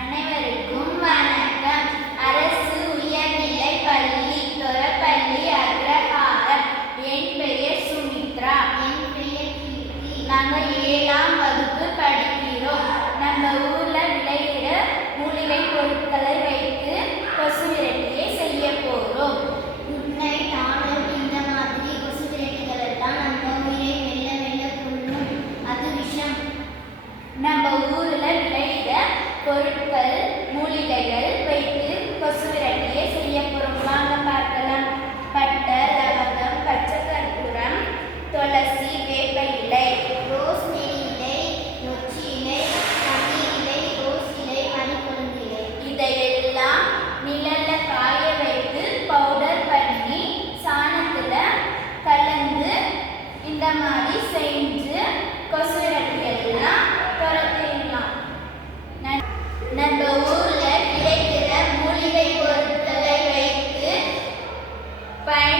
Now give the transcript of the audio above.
அனைவருக்கும் வணக்கம். அரசு உயர்நிலை பள்ளி தொரப்பள்ளி அக்ரஹாரம். என் பெயர் சுமித்ரா. என் பெயர் கீர்த்தி. நாங்கள் 7ஆம் வகுப்பு படிக்கிறோம். நம்ம ஊர்ல விளையிற மூலிகை பொருட்களை வைத்து கொசு விரட்டியை செய்ய போறோம். குட் நைட் ஆனல். இந்த மாதிரி கொசு விரட்டிகள் எல்லாம் நம்ம உயிரை மெல்ல மெல்ல கொல்லும். அது விஷம். நம்ம ஊர்ல விளையிற பொருட்கள் மூலிகைகள் வைத்து கொசு விரட்டியை செய்ய போறோம். வாங்க பார்க்கலாம். பட்டை, லவங்கம், பச்சை கற்பூரம், துளசி, வேப்ப இலை, ரோஸ்மெரி இலை, நொச்சி இலை, பன்னீர் இலை, ரோஸ் இலை, மணிக்கொழுந்து இலை. இதையெல்லாம் நிழல்ல காய வைத்து பவுடர் பண்ணி சாணத்துல கலந்து இந்த மாதிரி செஞ்சு கொசு விரட்டியெல்லாம் துரத்திடலாம். நம்ம ஊர்ல கிடைக்கிற மூலிகை பொருட்களை வைத்து பயன்